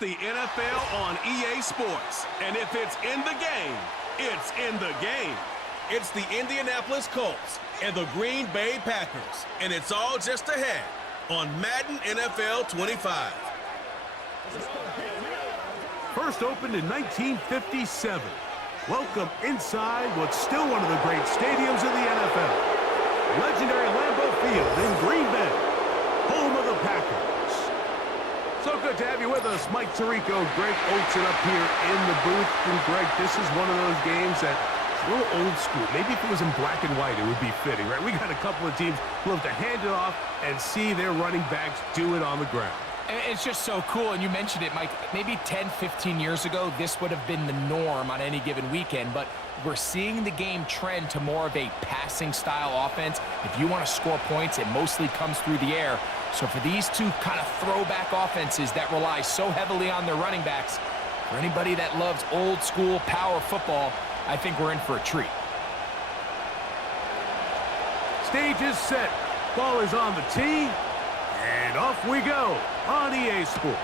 the NFL on EA Sports. And if it's in the game, it's in the game. It's the Indianapolis Colts and the Green Bay Packers. And it's all just ahead on Madden NFL 25. First opened in 1957. Welcome inside what's still one of the great stadiums in the NFL. Legendary Lambeau Field in Green Bay, home of the Packers. So good to have you with us, Mike Tirico, Greg Olsen up here in the booth. And Greg, this is one of those games that is a little old school. Maybe if it was in black and white, it would be fitting, right? We got a couple of teams who love to hand it off and see their running backs do it on the ground. It's just so cool, and you mentioned it, Mike. Maybe 10, 15 years ago, this would have been the norm on any given weekend, but we're seeing the game trend to more of a passing-style offense. If you want to score points, it mostly comes through the air. So for these two kind of throwback offenses that rely so heavily on their running backs, for anybody that loves old-school power football, I think we're in for a treat. Stage is set. Ball is on the tee. And off we go on EA Sports.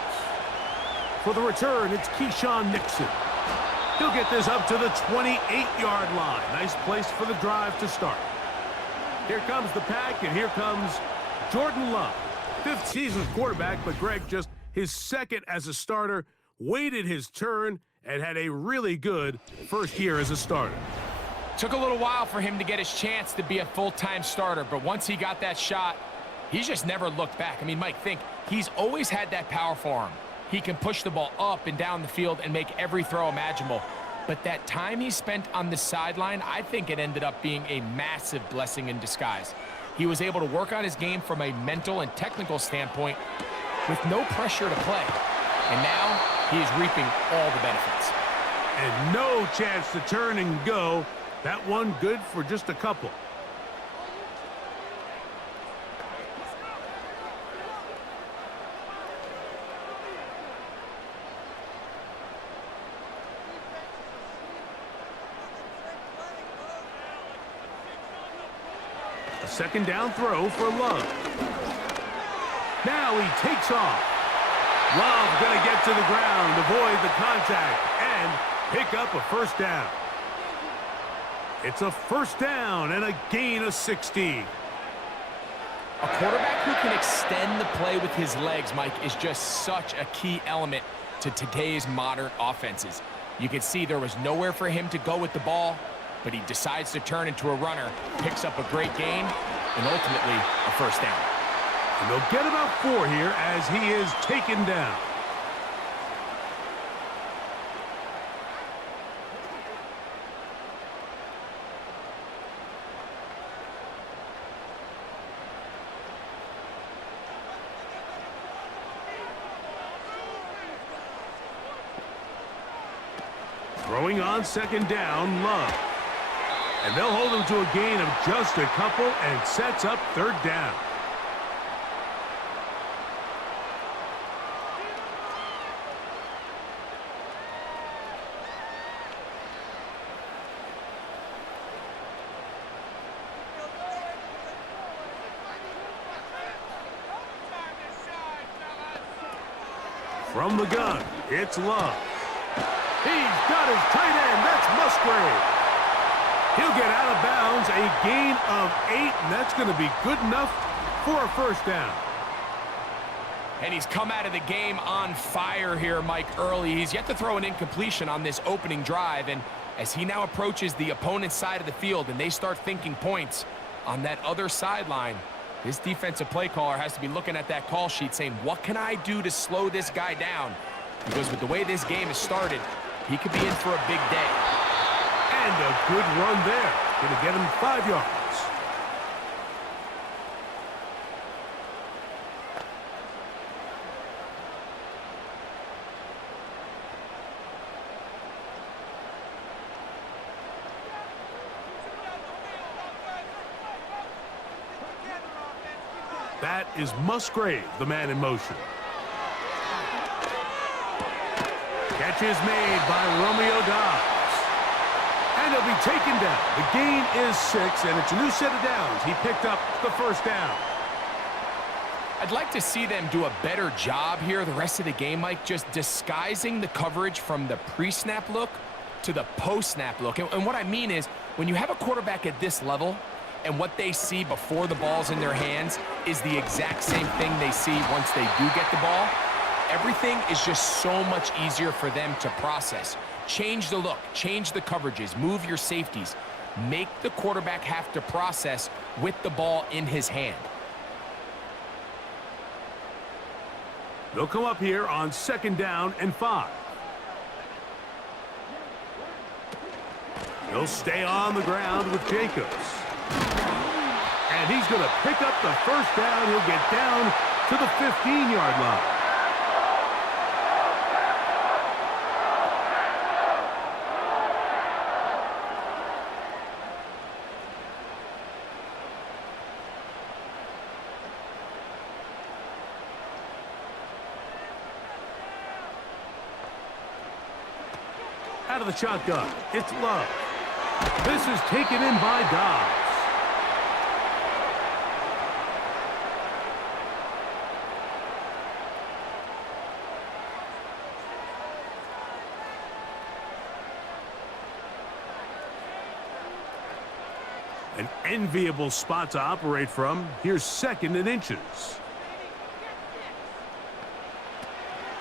For the return, it's Keyshawn Nixon. He'll get this up to the 28-yard line. Nice place for the drive to start. Here comes the pack, and here comes Jordan Love. Fifth season quarterback, but Greg, just his second as a starter, waited his turn and had a really good first year as a starter. Took a little while for him to get his chance to be a full-time starter, but once he got that shot, he's just never looked back. I mean, Mike, think, he's always had that power for him. He can push the ball up and down the field and make every throw imaginable. But that time he spent on the sideline, I think it ended up being a massive blessing in disguise. He was able to work on his game from a mental and technical standpoint with no pressure to play. And now he is reaping all the benefits. And no chance to turn and go. That one good for just a couple. A second down throw for Love. Now he takes off. Love going to get to the ground, avoid the contact, and pick up a first down. It's a first down and a gain of 16. A quarterback who can extend the play with his legs, Mike, is just such a key element to today's modern offenses. You can see there was nowhere for him to go with the ball, but he decides to turn into a runner, picks up a great gain, and ultimately a first down. And they'll get about 4 here as he is taken down. Throwing on second down, Love. And they'll hold him to a gain of just a couple and sets up third down. From the gun, it's Love. He's got his tight end. That's Musgrave. He'll get out of bounds, a gain of 8, and that's going to be good enough for a first down. And he's come out of the game on fire here, Mike, early. He's yet to throw an incompletion on this opening drive, and as he now approaches the opponent's side of the field and they start thinking points on that other sideline, this defensive play caller has to be looking at that call sheet saying, what can I do to slow this guy down? Because with the way this game has started, he could be in for a big day. And a good run there. Going to get him 5 yards. That is Musgrave, the man in motion. Catch is made by Romeo Dobbs. And he'll be taken down. The gain is 6, and it's a new set of downs. He picked up the first down. I'd like to see them do a better job here the rest of the game, Mike, just disguising the coverage from the pre-snap look to the post-snap look. And what I mean is, when you have a quarterback at this level and what they see before the ball's in their hands is the exact same thing they see once they do get the ball, everything is just so much easier for them to process. Change the look, change the coverages, move your safeties. Make the quarterback have to process with the ball in his hand. They'll come up here on 2nd down and 5. He'll stay on the ground with Jacobs. And he's going to pick up the 1st down. He'll get down to the 15-yard line. Out of the shotgun, it's Love. This is taken in by Dobbs. An enviable spot to operate from. Here's 2nd and inches.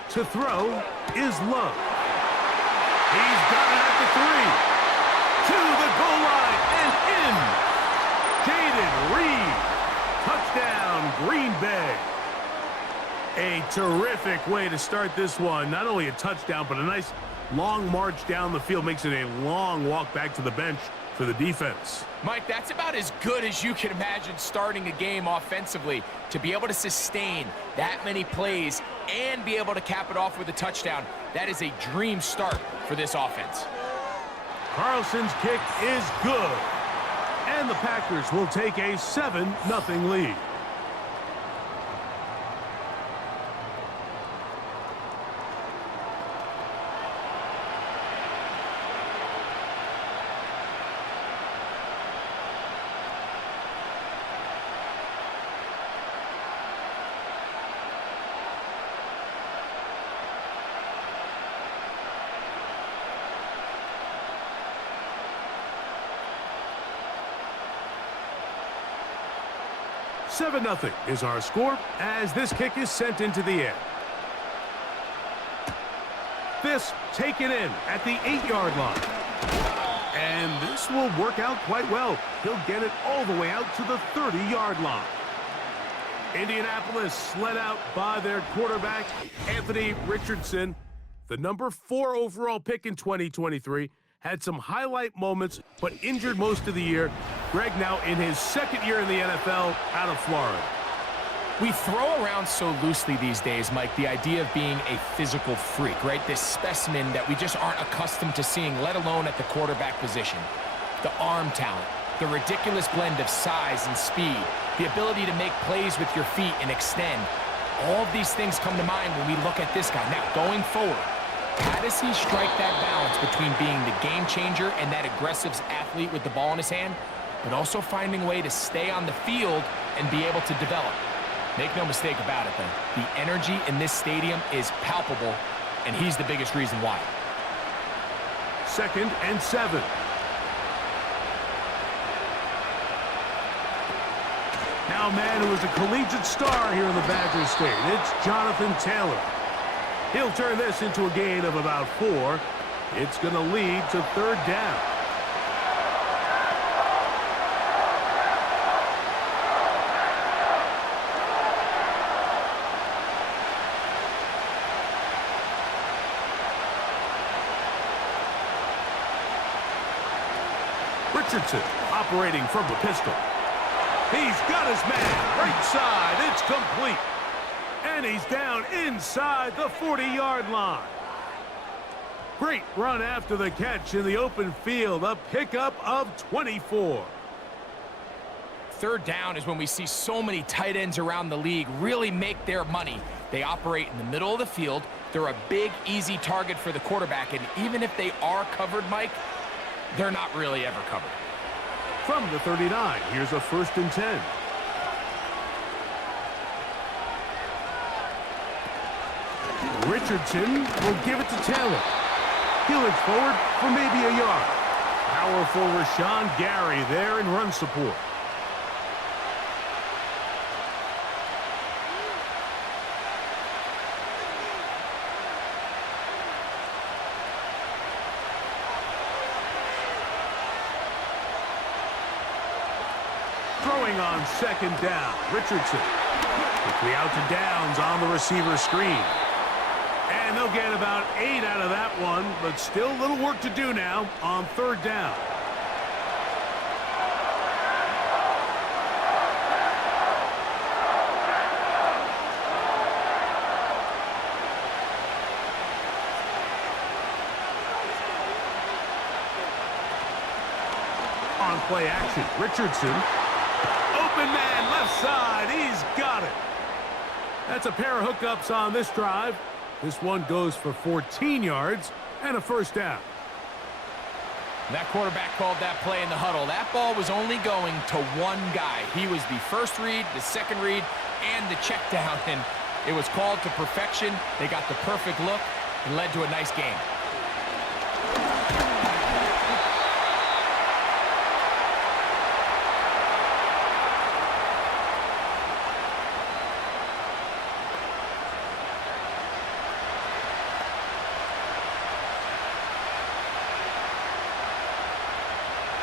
To throw is Love. He's got it at the 3. To the goal line and in. Jaden Reed. Touchdown, Green Bay. A terrific way to start this one. Not only a touchdown, but a nice long march down the field. Makes it a long walk back to the bench for the defense. Mike, that's about as good as you can imagine starting a game offensively. To be able to sustain that many plays and be able to cap it off with a touchdown, that is a dream start for this offense. Carlson's kick is good. And the Packers will take a 7-0 lead. Seven 0 is our score as this kick is sent into the air. This taken in at the 8-yard line. And this will work out quite well. He'll get it all the way out to the 30-yard line. Indianapolis led out by their quarterback, Anthony Richardson. The number 4 overall pick in 2023. Had some highlight moments, but injured most of the year. Greg now in his 2nd year in the NFL out of Florida. We throw around so loosely these days, Mike, the idea of being a physical freak, right? This specimen that we just aren't accustomed to seeing, let alone at the quarterback position. The arm talent, the ridiculous blend of size and speed, the ability to make plays with your feet and extend. All of these things come to mind when we look at this guy. Now, going forward, how does he strike that balance between being the game changer and that aggressive athlete with the ball in his hand, but also finding a way to stay on the field and be able to develop? Make no mistake about it, though. The energy in this stadium is palpable, and he's the biggest reason why. 2nd and 7. Now a man who is a collegiate star here in the Badger State. It's Jonathan Taylor. He'll turn this into a gain of about 4. It's going to lead to 3rd down. Richardson operating from the pistol. He's got his man right side. It's complete. And he's down inside the 40-yard line. Great run after the catch in the open field. A pickup of 24. 3rd down is when we see so many tight ends around the league really make their money. They operate in the middle of the field. They're a big, easy target for the quarterback. And even if they are covered, Mike, they're not really ever covered. From the 39, here's a 1st and 10. Richardson will give it to Taylor. He'll look forward for maybe a yard. Powerful Rashawn Gary there in run support. Throwing on second down, Richardson. Quickly out to Downs on the receiver screen. And they'll get about 8 out of that one, but still a little work to do now on third down. On play action, Richardson. Open man, left side, he's got it. That's a pair of hookups on this drive. This one goes for 14 yards and a first down. That quarterback called that play in the huddle. That ball was only going to one guy. He was the first read, the second read, and the check down, and it was called to perfection. They got the perfect look and led to a nice game.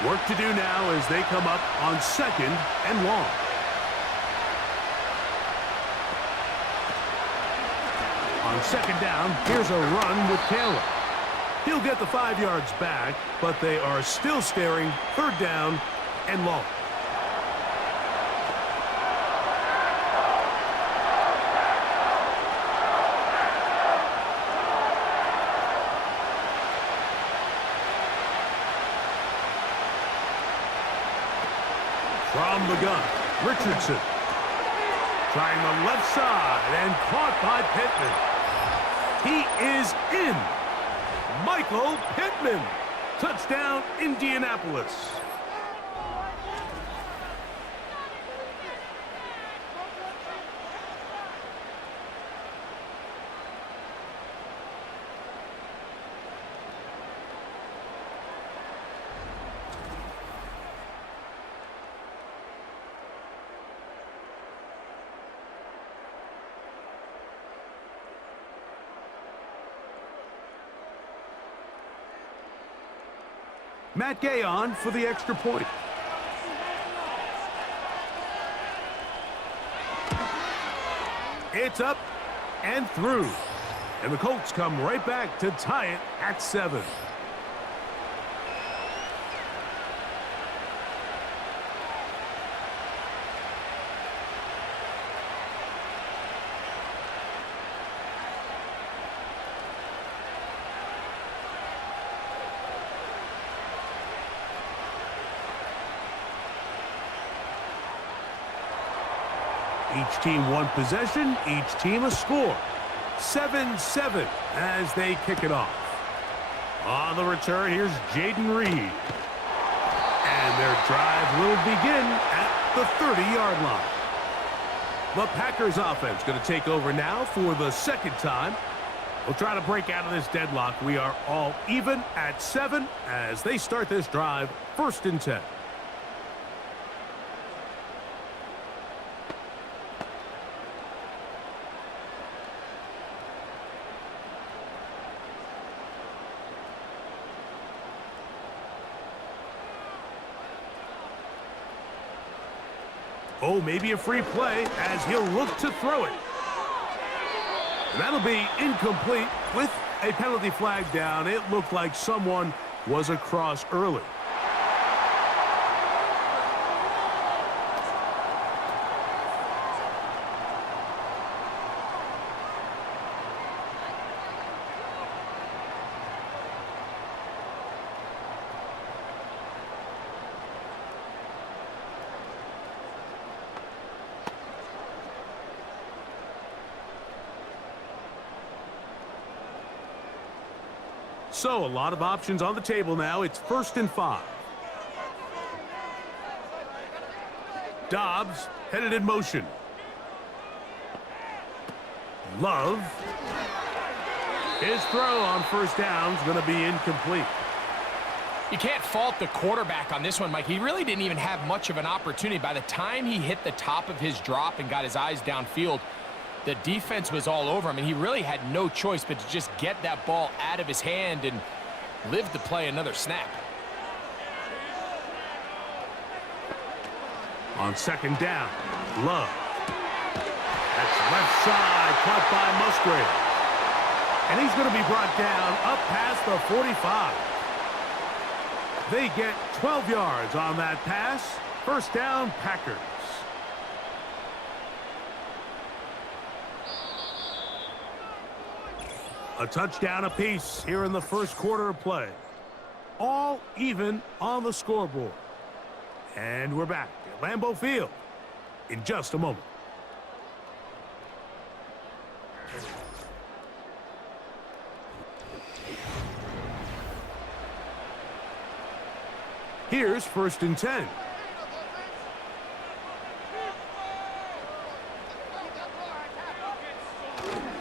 Work to do now as they come up on second and long. On second down, here's a run with Taylor. He'll get the 5 yards back, but they are still staring third down and long. From the gun, Richardson. Trying the left side and caught by Pittman. He is in. Michael Pittman. Touchdown, Indianapolis. Matt Gay on for the extra point. It's up and through. And the Colts come right back to tie it at 7. Each team one possession, each team a score. 7-7 as they kick it off. On the return, here's Jaden Reed. And their drive will begin at the 30-yard line. The Packers offense going to take over now for the second time. We'll try to break out of this deadlock. We are all even at 7 as they start this drive, 1st and 10. Oh, maybe a free play as he'll look to throw it. And that'll be incomplete with a penalty flag down. It looked like someone was across early. So, a lot of options on the table now. It's 1st and 5. Dobbs headed in motion. Love. His throw on first down is going to be incomplete. You can't fault the quarterback on this one, Mike. He really didn't even have much of an opportunity. By the time he hit the top of his drop and got his eyes downfield, the defense was all over him, and he really had no choice but to just get that ball out of his hand and live to play another snap. On second down, Love. That's left side, caught by Musgrave. And he's going to be brought down up past the 45. They get 12 yards on that pass. First down, Packers. A touchdown apiece here in the first quarter of play. All even on the scoreboard. And we're back at Lambeau Field in just a moment. Here's first and 10.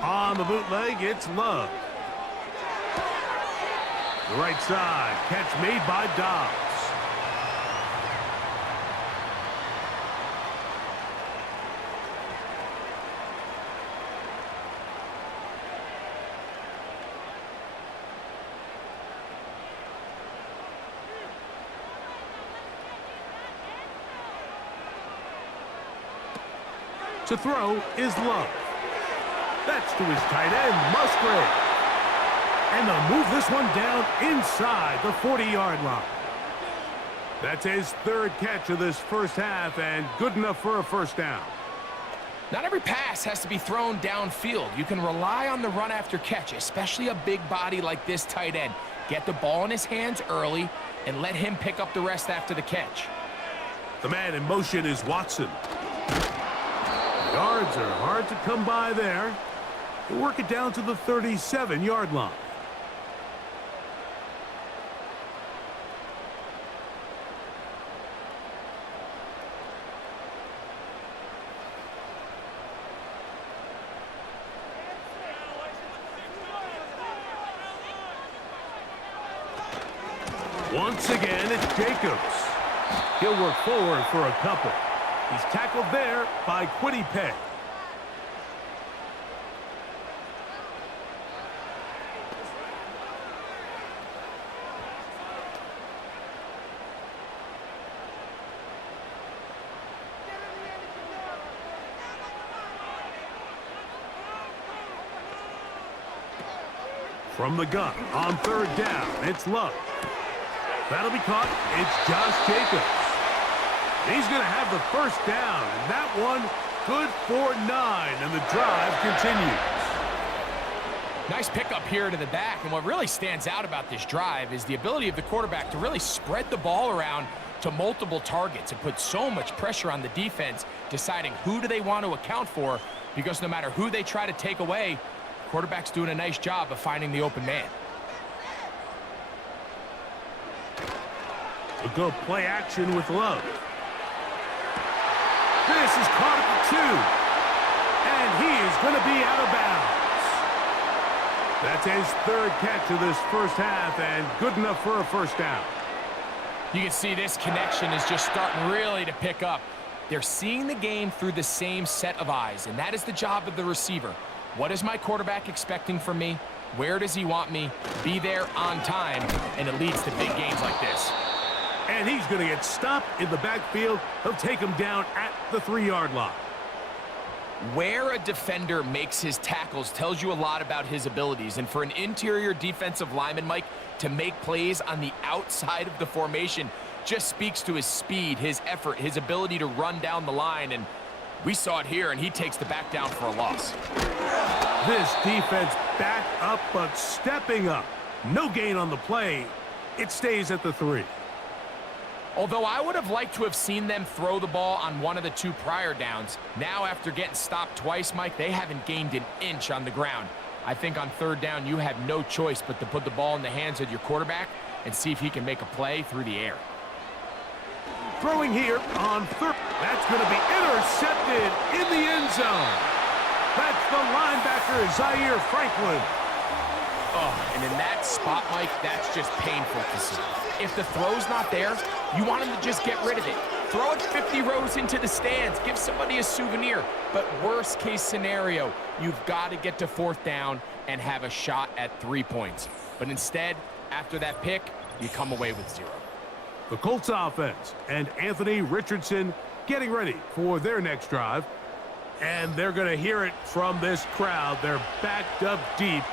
On the bootleg, it's Love. The right side, catch made by Dobbs. To throw is Love. That's to his tight end, Musgrave. And they'll move this one down inside the 40-yard line. That's his third catch of this first half, and good enough for a first down. Not every pass has to be thrown downfield. You can rely on the run after catch, especially a big body like this tight end. Get the ball in his hands early and let him pick up the rest after the catch. The man in motion is Watson. Yards are hard to come by there. They work it down to the 37-yard line. Once again, it's Jacobs. He'll work forward for a couple. He's tackled there by Quiddy Pay. From the gun on third down, it's Love. That'll be caught. It's Josh Jacobs. He's going to have the first down, and that one good for 9, and the drive continues. Nice pickup here to the back, and what really stands out about this drive is the ability of the quarterback to really spread the ball around to multiple targets and put so much pressure on the defense, deciding who do they want to account for, because no matter who they try to take away, the quarterback's doing a nice job of finding the open man. We'll go play action with Love. This is caught at the 2. And he is going to be out of bounds. That's his third catch of this first half, and good enough for a first down. You can see this connection is just starting really to pick up. They're seeing the game through the same set of eyes, and that is the job of the receiver. What is my quarterback expecting from me? Where does he want me? Be there on time, and it leads to big games like this. And he's going to get stopped in the backfield. He'll take him down at the 3-yard line. Where a defender makes his tackles tells you a lot about his abilities. And for an interior defensive lineman, Mike, to make plays on the outside of the formation just speaks to his speed, his effort, his ability to run down the line. And we saw it here, and he takes the back down for a loss. This defense back up, but stepping up. No gain on the play. It stays at the 3. Although I would have liked to have seen them throw the ball on one of the 2 prior downs, now after getting stopped twice, Mike, they haven't gained an inch on the ground. I think on third down, you have no choice but to put the ball in the hands of your quarterback and see if he can make a play through the air. Throwing here on third. That's going to be intercepted in the end zone. That's the linebacker, Zaire Franklin. Oh, and in that spot, Mike, that's just painful to see. If the throw's not there, you want him to just get rid of it. Throw it 50 rows into the stands. Give somebody a souvenir. But worst case scenario, you've got to get to 4th down and have a shot at 3 points. But instead, after that pick, you come away with 0. The Colts offense and Anthony Richardson getting ready for their next drive. And they're going to hear it from this crowd. They're backed up deep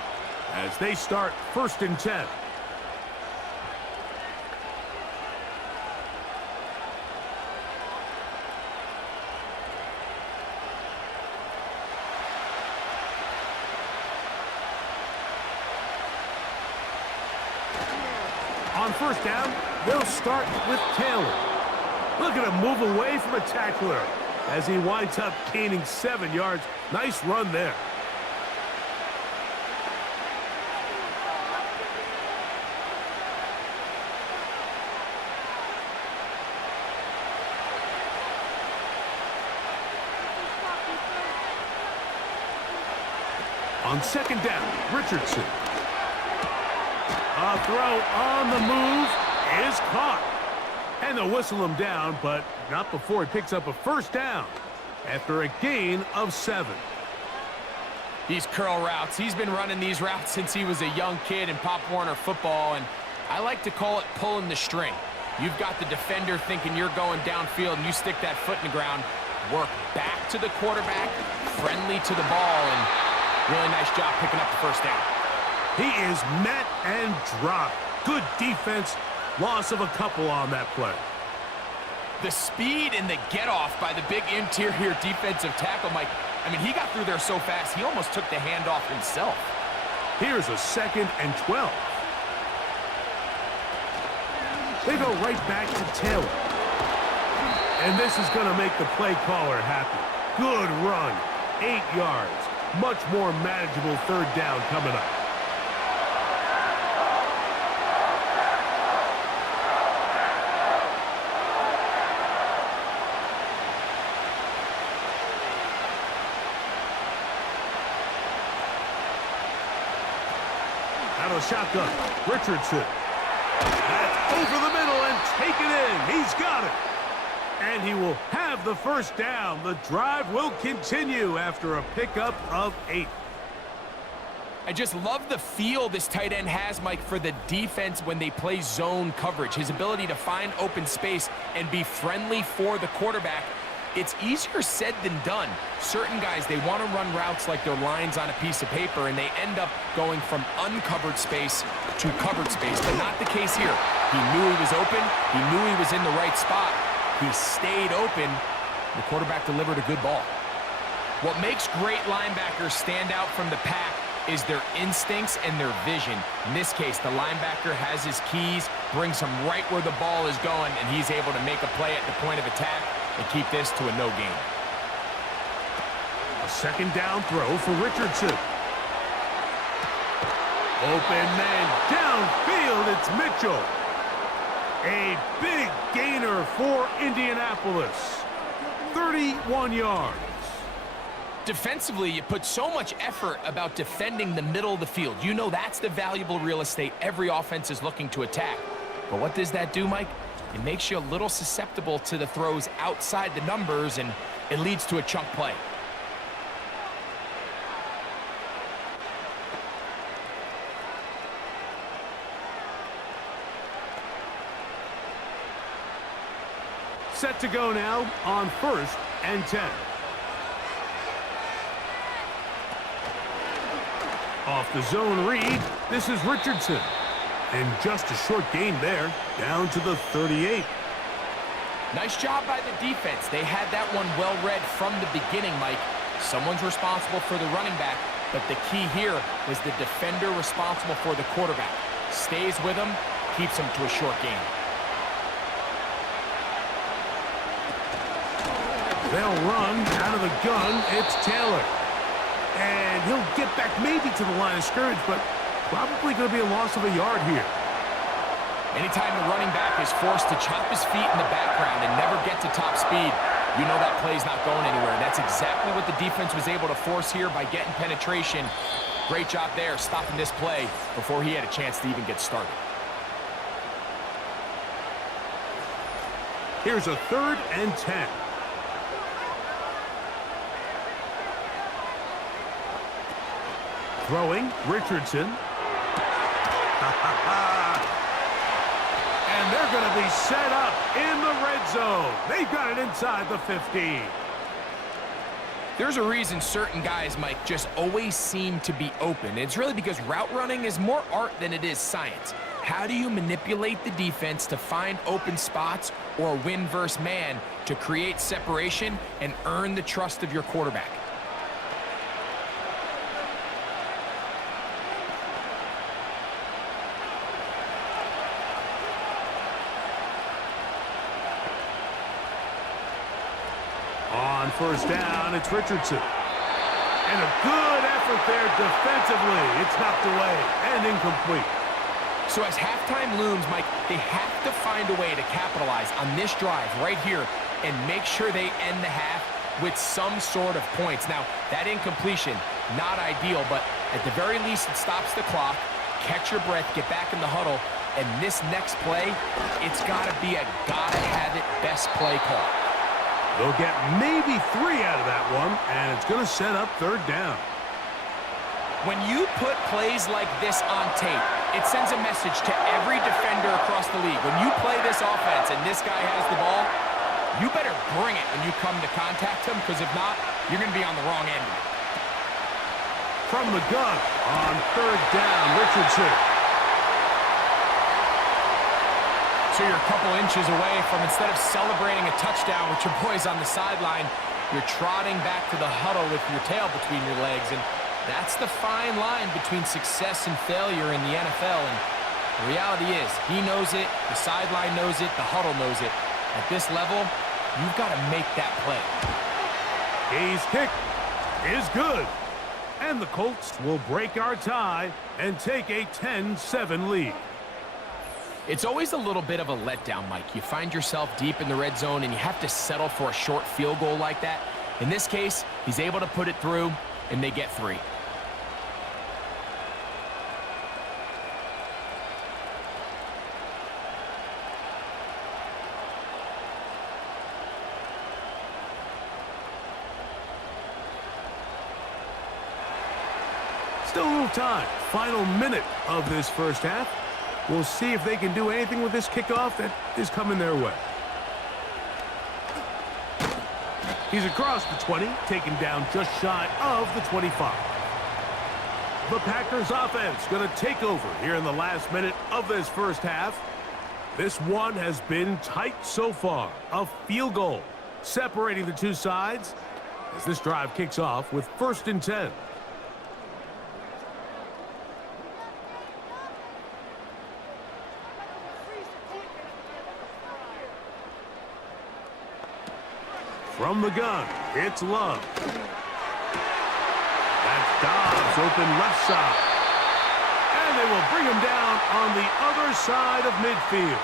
as they start 1st and 10. On 1st down, they'll start with Taylor. Look at him move away from a tackler as he winds up gaining 7 yards. Nice run there. On 2nd down, Richardson. A throw on the move is caught. And they'll whistle him down, but not before he picks up a 1st down after a gain of 7. These curl routes, he's been running these routes since he was a young kid in Pop Warner football, and I like to call it pulling the string. You've got the defender thinking you're going downfield, and you stick that foot in the ground, work back to the quarterback, friendly to the ball, and really nice job picking up the 1st down. He is met and dropped. Good defense. Loss of a couple on that play. The speed and the get-off by the big interior defensive tackle, Mike. I mean, he got through there so fast, he almost took the handoff himself. Here's a 2nd and 12. They go right back to Taylor. And this is going to make the play caller happy. Good run. 8 yards. Much more manageable 3rd down coming up. Out of shotgun, Richardson. That's over the middle and taken in. He's got it. And he will have the 1st down. The drive will continue after a pickup of 8. I just love the feel this tight end has, Mike, for the defense when they play zone coverage. His ability to find open space and be friendly for the quarterback. It's easier said than done. Certain guys, they want to run routes like they're lines on a piece of paper, and they end up going from uncovered space to covered space, but not the case here. He knew he was open. He knew he was in the right spot. He stayed open. The quarterback delivered a good ball. What makes great linebackers stand out from the pack is their instincts and their vision. In this case, the linebacker has his keys, brings him right where the ball is going, and he's able to make a play at the point of attack and keep this to a no gain. A 2nd down throw for Richardson. Open man downfield, it's Mitchell. A big gainer for Indianapolis. 31 yards. Defensively, you put so much effort about defending the middle of the field. You know that's the valuable real estate every offense is looking to attack. But what does that do, Mike? It makes you a little susceptible to the throws outside the numbers, and it leads to a chunk play. Set to go now on 1st and 10. Off the zone read, this is Richardson. And just a short gain there, down to the 38. Nice job by the defense. They had that one well read from the beginning, Mike. Someone's responsible for the running back, but the key here was the defender responsible for the quarterback. Stays with him, keeps him to a short gain. They'll run out of the gun. It's Taylor. And he'll get back maybe to the line of scrimmage, but probably going to be a loss of a yard here. Anytime the running back is forced to chop his feet in the background and never get to top speed, you know that play's not going anywhere. That's exactly what the defense was able to force here by getting penetration. Great job there stopping this play before he had a chance to even get started. Here's a 3rd and 10. Throwing, Richardson. And they're going to be set up in the red zone. They've got it inside the 15. There's a reason certain guys, Mike, just always seem to be open. It's really because route running is more art than it is science. How do you manipulate the defense to find open spots or win versus man to create separation and earn the trust of your quarterback? On 1st down, it's Richardson. And a good effort there defensively. It's knocked away and incomplete. So as halftime looms, Mike, they have to find a way to capitalize on this drive right here and make sure they end the half with some sort of points. Now, that incompletion, not ideal, but at the very least, it stops the clock. Catch your breath, get back in the huddle, and this next play, it's got to be a gotta-have-it best play call. They'll get maybe 3 out of that one, and it's going to set up 3rd down. When you put plays like this on tape, it sends a message to every defender across the league. When you play this offense and this guy has the ball, you better bring it when you come to contact him, because if not, you're going to be on the wrong end of it. From the gun on 3rd down, Richardson. So you're a couple inches away from, instead of celebrating a touchdown with your boys on the sideline, you're trotting back to the huddle with your tail between your legs. And that's the fine line between success and failure in the NFL. And the reality is, he knows it, the sideline knows it, the huddle knows it. At this level, you've got to make that play. His kick is good. And the Colts will break our tie and take a 10-7 lead. It's always a little bit of a letdown, Mike. You find yourself deep in the red zone and you have to settle for a short field goal like that. In this case, he's able to put it through, and they get 3. Still a little time. Final minute of this 1st half. We'll see if they can do anything with this kickoff that is coming their way. He's across the 20, taken down just shy of the 25. The Packers offense going to take over here in the last minute of this 1st half. This one has been tight so far. A field goal separating the two sides as this drive kicks off with 1st and 10. From the gun, it's Love. That's Dobbs open left side. And they will bring him down on the other side of midfield.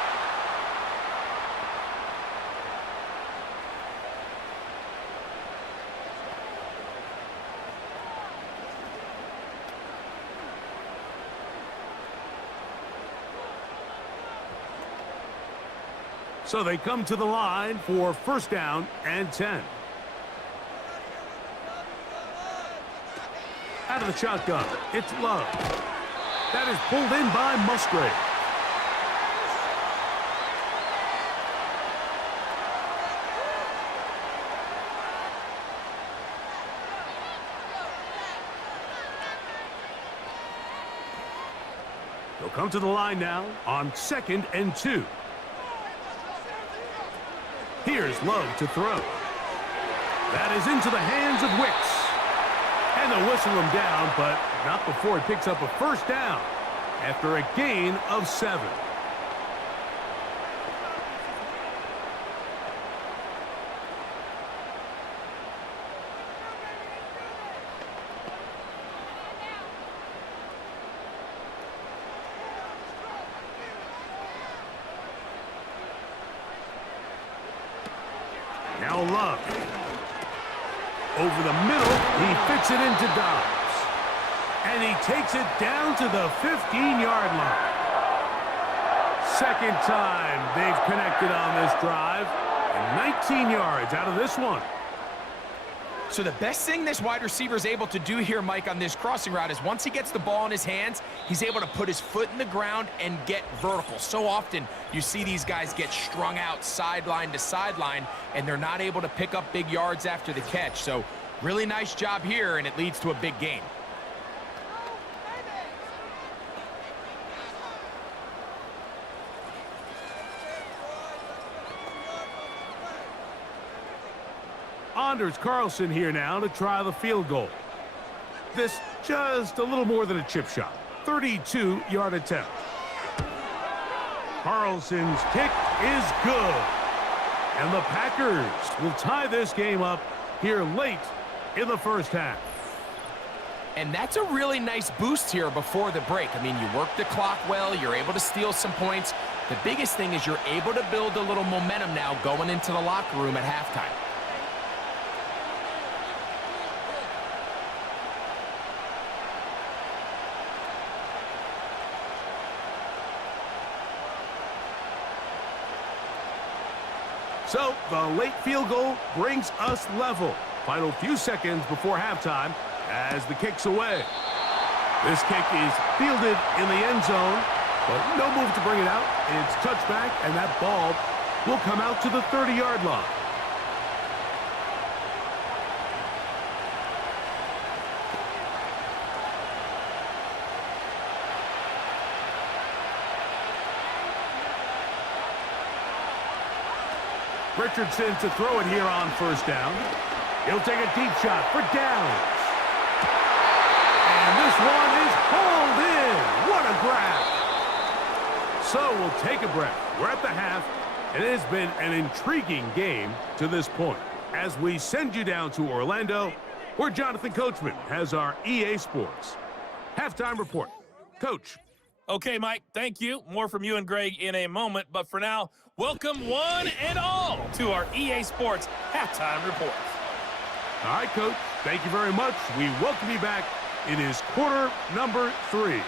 So they come to the line for 1st down and 10. Out of the shotgun, it's Love. That is pulled in by Musgrave. They'll come to the line now on 2nd and 2. Here's Love to throw. That is into the hands of Wicks. And they'll whistle him down, but not before he picks up a 1st down after a gain of 7. Now Love. Over the middle, he fits it into Dobbs. And he takes it down to the 15-yard line. Second time they've connected on this drive. And 19 yards out of this one. So the best thing this wide receiver is able to do here, Mike, on this crossing route is once he gets the ball in his hands, he's able to put his foot in the ground and get vertical. So often you see these guys get strung out sideline to sideline, and they're not able to pick up big yards after the catch. So really nice job here, and it leads to a big gain. Anders Carlson here now to try the field goal. This just a little more than a chip shot. 32-yard attempt. Carlson's kick is good. And the Packers will tie this game up here late in the first half. And that's a really nice boost here before the break. I mean, you work the clock well, you're able to steal some points. The biggest thing is you're able to build a little momentum now going into the locker room at halftime. So the late field goal brings us level. Final few seconds before halftime as the kick's away. This kick is fielded in the end zone, but no move to bring it out. It's touchback, and that ball will come out to the 30-yard line. Richardson to throw it here on first down. He'll take a deep shot for downs. And this one is hauled in. What a grab. So we'll take a breath. We're at the half, and it has been an intriguing game to this point. As we send you down to Orlando, where Jonathan Coachman has our EA Sports halftime report. Coach. Okay, Mike, thank you. More from you and Greg in a moment. But for now, welcome one and all to our EA Sports halftime report. All right, Coach. Thank you very much. We welcome you back. It is quarter number 3.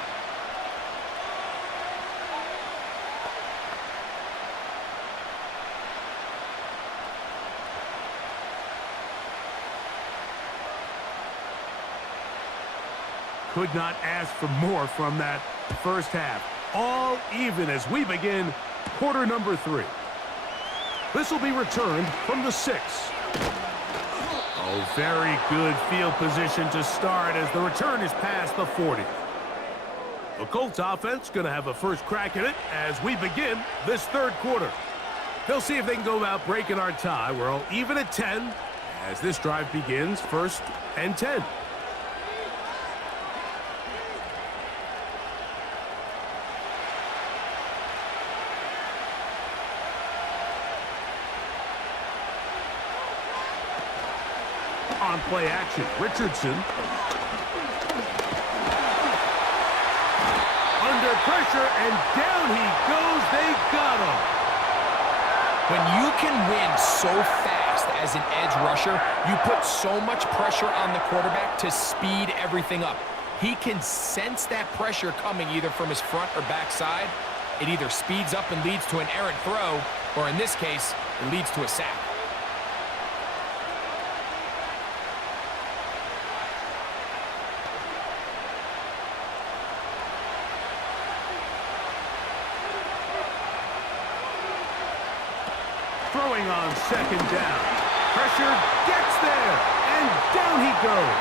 Could not ask for more from that first half. All even as we begin quarter number 3. This will be returned from the 6. Oh, very good field position to start as the return is past the 40. The Colts offense going to have a first crack at it as we begin this third quarter. They'll see if they can go about breaking our tie. We're all even at 10 as this drive begins, 1st and 10. On play action, Richardson. Under pressure, and down he goes. They got him. When you can win so fast as an edge rusher, you put so much pressure on the quarterback to speed everything up. He can sense that pressure coming either from his front or back side. It either speeds up and leads to an errant throw, or in this case, it leads to a sack. Throwing on second down. Pressure gets there, and down he goes.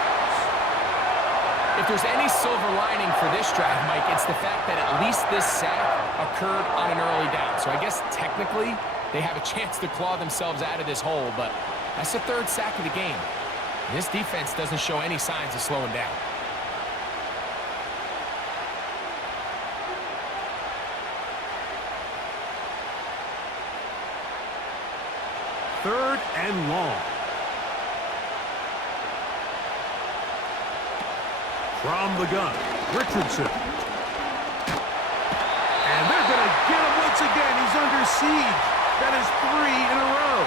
If there's any silver lining for this drive, Mike, it's the fact that at least this sack occurred on an early down. So I guess technically they have a chance to claw themselves out of this hole, but that's the 3rd sack of the game. This defense doesn't show any signs of slowing down. Third and long. From the gun, Richardson. And they're going to get him once again. He's under siege. That is 3 in a row.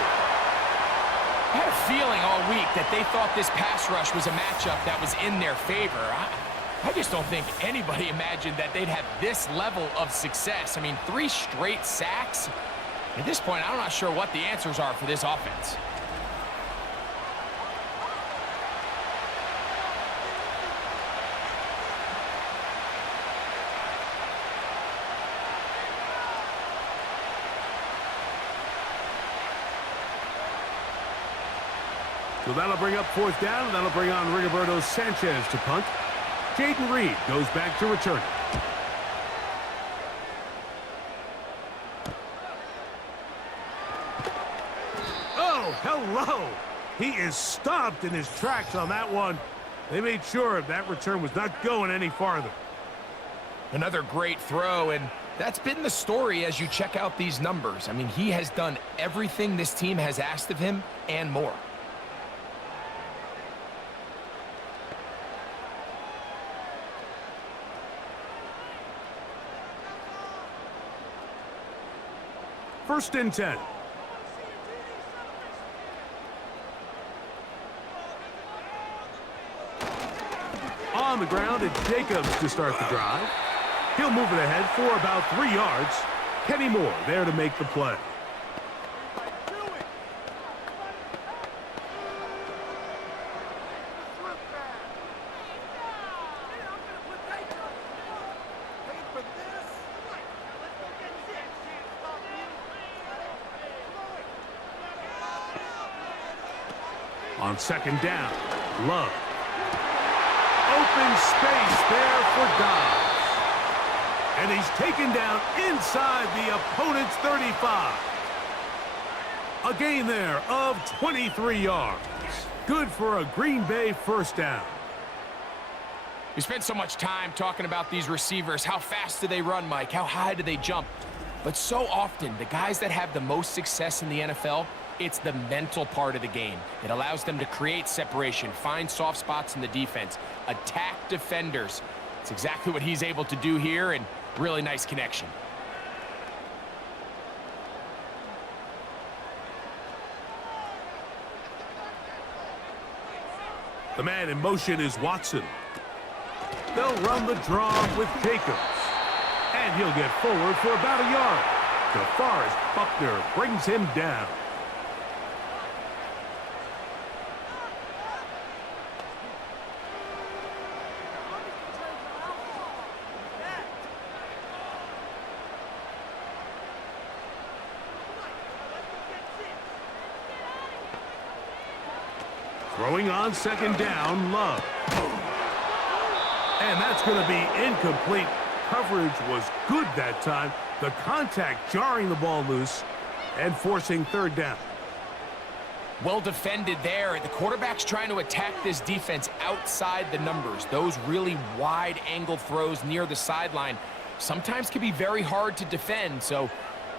I had a feeling all week that they thought this pass rush was a matchup that was in their favor. I just don't think anybody imagined that they'd have this level of success. I mean, 3 straight sacks. At this point, I'm not sure what the answers are for this offense. So that'll bring up 4th down, and that'll bring on Rigoberto Sanchez to punt. Jaden Reed goes back to return. Oh, hello! He is stopped in his tracks on that one. They made sure that return was not going any farther. Another great throw, and that's been the story as you check out these numbers. I mean, he has done everything this team has asked of him and more. First and 10. On the ground, it's Jacobs to start the drive. He'll move it ahead for about 3 yards. Kenny Moore there to make the play. On second down, Love. Open space there for Dobbs. And he's taken down inside the opponent's 35. A gain there of 23 yards. Good for a Green Bay first down. We spent so much time talking about these receivers. How fast do they run, Mike? How high do they jump? But so often, the guys that have the most success in the NFL, it's the mental part of the game. It allows them to create separation, find soft spots in the defense, attack defenders. It's exactly what he's able to do here, and really nice connection. The man in motion is Watson. They'll run the draw with Jacobs. And he'll get forward for about a yard. DeForest Buckner brings him down. Throwing on second down, Love. And that's going to be incomplete. Coverage was good that time. The contact jarring the ball loose and forcing third down. Well defended there. The quarterback's trying to attack this defense outside the numbers. Those really wide angle throws near the sideline sometimes can be very hard to defend. So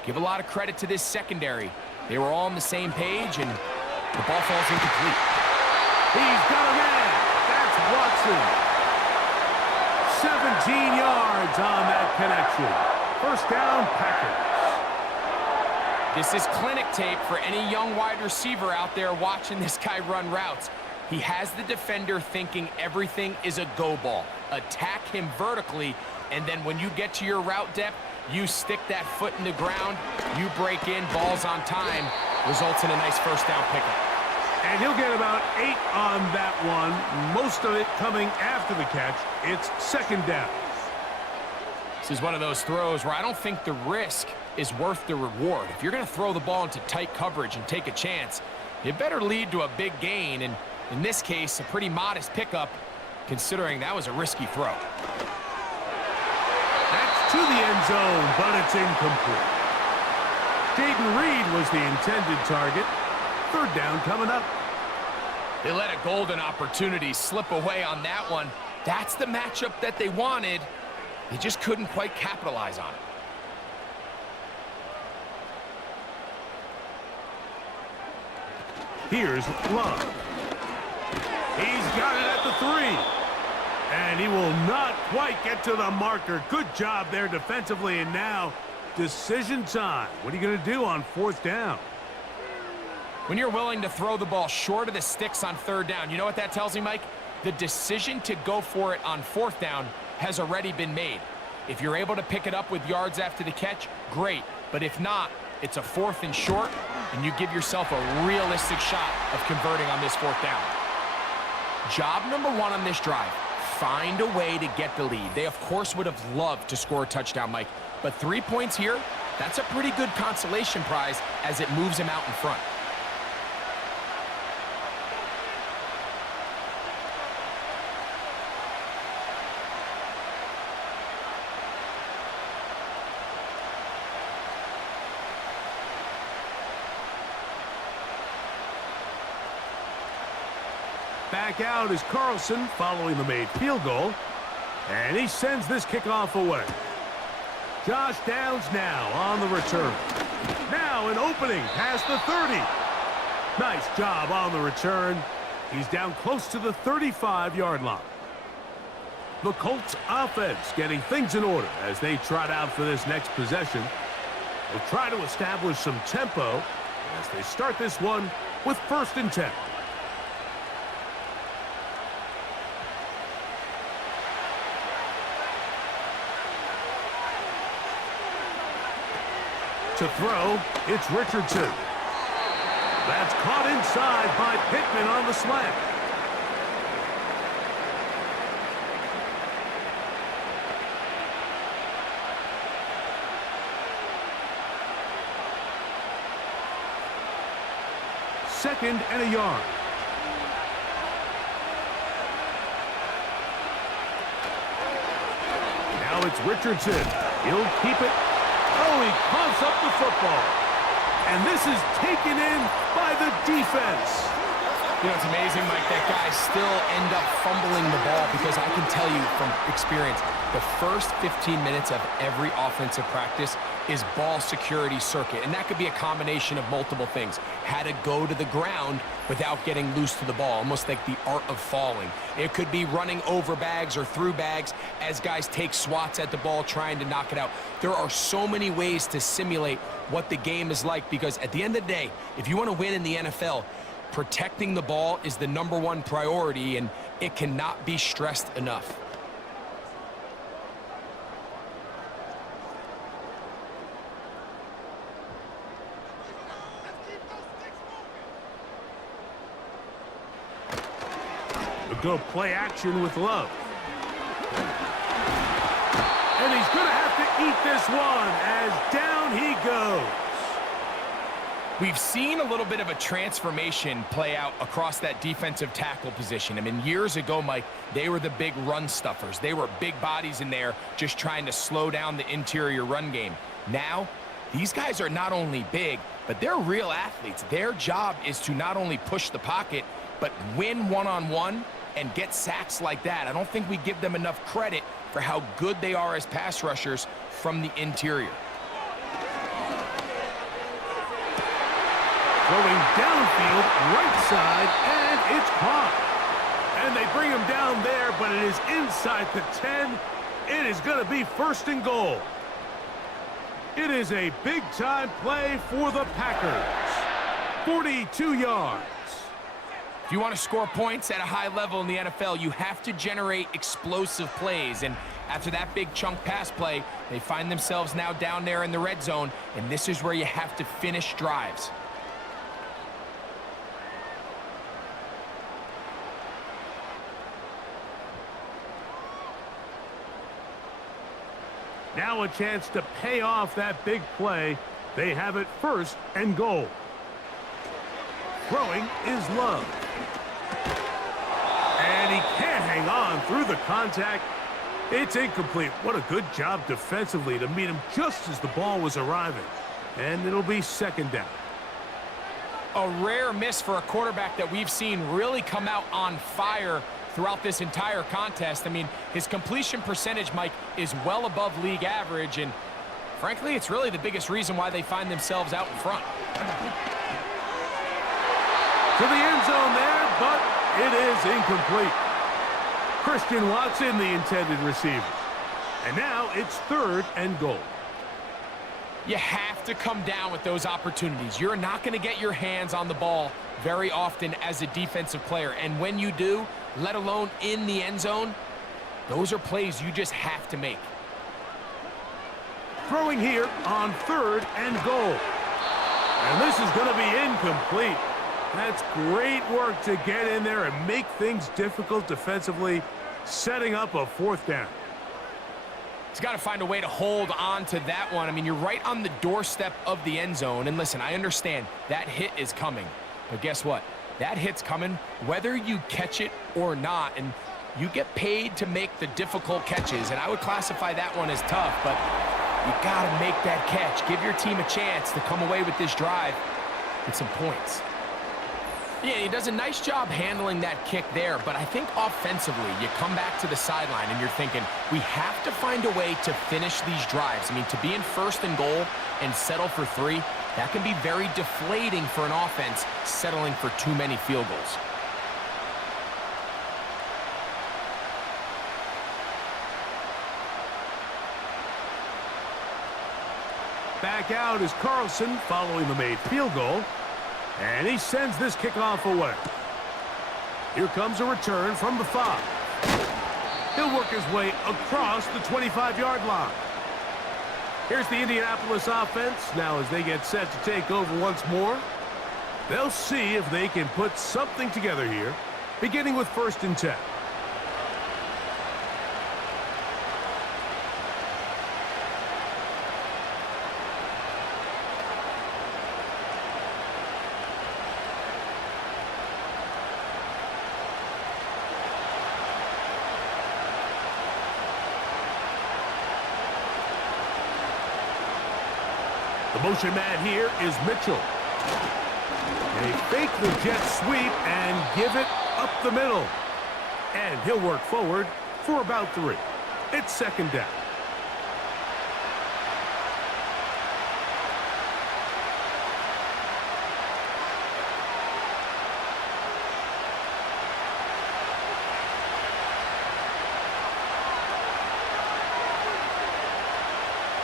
give a lot of credit to this secondary. They were all on the same page, and the ball falls incomplete. He's got a man. That's Watson. 17 yards on that connection. First down, Packers. This is clinic tape for any young wide receiver out there watching this guy run routes. He has the defender thinking everything is a go ball. Attack him vertically, and then when you get to your route depth, you stick that foot in the ground, you break in, balls on time, results in a nice first down pickup. And he'll get about 8 on that one, most of it coming after the catch. It's second down. This is one of those throws where I don't think the risk is worth the reward. If you're going to throw the ball into tight coverage and take a chance, it better lead to a big gain, and in this case, a pretty modest pickup, considering that was a risky throw. That's to the end zone, but it's incomplete. Jaden Reed was the intended target. Third down coming up. They let a golden opportunity slip away on that one. That's the matchup that they wanted. They just couldn't quite capitalize on it. Here's Love. He's got it at the 3. And he will not quite get to the marker. Good job there defensively, and now decision time. What are you going to do on fourth down? When you're willing to throw the ball short of the sticks on third down, you know what that tells me, Mike? The decision to go for it on 4th down has already been made. If you're able to pick it up with yards after the catch, great. But if not, it's a 4th and short, and you give yourself a realistic shot of converting on this 4th down. Job number 1 on this drive, find a way to get the lead. They, of course, would have loved to score a touchdown, Mike. But 3 points here, that's a pretty good consolation prize as it moves him out in front. Back out is Carlson following the made field goal. And he sends this kickoff away. Josh Downs now on the return. Now an opening past the 30. Nice job on the return. He's down close to the 35-yard line. The Colts offense getting things in order as they trot out for this next possession. They'll try to establish some tempo as they start this one with 1st and 10. To throw, it's Richardson. That's caught inside by Pittman on the slant. Second and a yard. Now it's Richardson. He'll keep it. Oh, he coughs up the football. And this is taken in by the defense. You know, it's amazing, Mike, that guys still end up fumbling the ball because I can tell you from experience, the first 15 minutes of every offensive practice is ball security circuit. And that could be a combination of multiple things. How to go to the ground without getting loose to the ball, almost like the art of falling. It could be running over bags or through bags as guys take swats at the ball trying to knock it out. There are so many ways to simulate what the game is like because at the end of the day, if you want to win in the NFL, protecting the ball is the #1 priority, and it cannot be stressed enough. Go play action with Love. And he's going to have to eat this one as down he goes. We've seen a little bit of a transformation play out across that defensive tackle position. I mean, years ago, Mike, they were the big run stuffers. They were big bodies in there just trying to slow down the interior run game. Now, these guys are not only big, but they're real athletes. Their job is to not only push the pocket, but win one-on-one and get sacks like that. I don't think we give them enough credit for how good they are as pass rushers from the interior. Throwing downfield, right side, and it's caught. And they bring him down there, but it is inside the 10. It is going to be 1st and goal. It is a big-time play for the Packers. 42 yards. If you want to score points at a high level in the NFL, you have to generate explosive plays. And after that big chunk pass play, they find themselves now down there in the red zone, and this is where you have to finish drives. Now a chance to pay off that big play. They have it 1st and goal. Throwing is Love. And he can't hang on through the contact. It's incomplete. What a good job defensively to meet him just as the ball was arriving. And it'll be 2nd down. A rare miss for a quarterback that we've seen really come out on fire throughout this entire contest. I mean, his completion percentage, Mike, is well above league average, and frankly, it's really the biggest reason why they find themselves out in front. To the end zone there, but it is incomplete. Christian Watson, the intended receiver. And now it's 3rd and goal. You have to come down with those opportunities. You're not going to get your hands on the ball very often as a defensive player. And when you do, let alone in the end zone, those are plays you just have to make. Throwing here on 3rd and goal. And this is going to be incomplete. That's great work to get in there and make things difficult defensively, setting up a 4th down. He's got to find a way to hold on to that one. I mean, you're right on the doorstep of the end zone. And listen, I understand that hit is coming. But guess what? That hit's coming whether you catch it or not. And you get paid to make the difficult catches. And I would classify that one as tough. But you got to make that catch. Give your team a chance to come away with this drive with some points. Yeah, he does a nice job handling that kick there, but I think offensively, you come back to the sideline and you're thinking, we have to find a way to finish these drives. I mean, to be in 1st and goal and settle for 3, that can be very deflating for an offense settling for too many field goals. Back out is Carlson following the made field goal. And he sends this kickoff away. Here comes a return from the 5. He'll work his way across the 25-yard line. Here's the Indianapolis offense. Now as they get set to take over once more, they'll see if they can put something together here, beginning with 1st and 10. The motion man here is Mitchell. They fake the jet sweep and give it up the middle. And he'll work forward for about 3. It's 2nd down.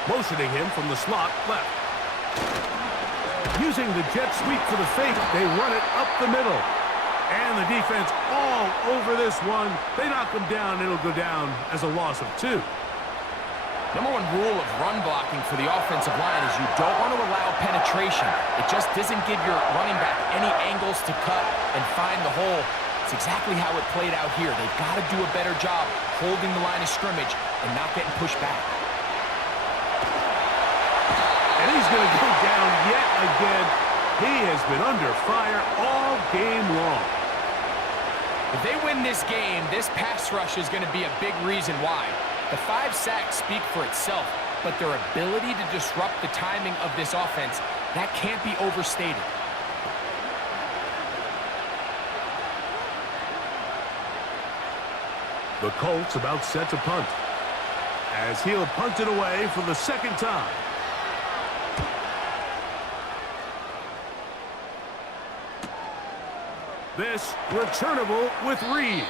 Motioning him from the slot left. Using the jet sweep for the fake, they run it up the middle. And the defense all over this one. They knock him down, it'll go down as a loss of 2. Number 1 rule of run blocking for the offensive line is you don't want to allow penetration. It just doesn't give your running back any angles to cut and find the hole. It's exactly how it played out here. They've got to do a better job holding the line of scrimmage and not getting pushed back. And he's going to go down yet again. He has been under fire all game long. If they win this game, this pass rush is going to be a big reason why. The 5 sacks speak for itself, but their ability to disrupt the timing of this offense, that can't be overstated. The Colts about set to punt, as he'll punt it away for the 2nd time. This returnable with Reed.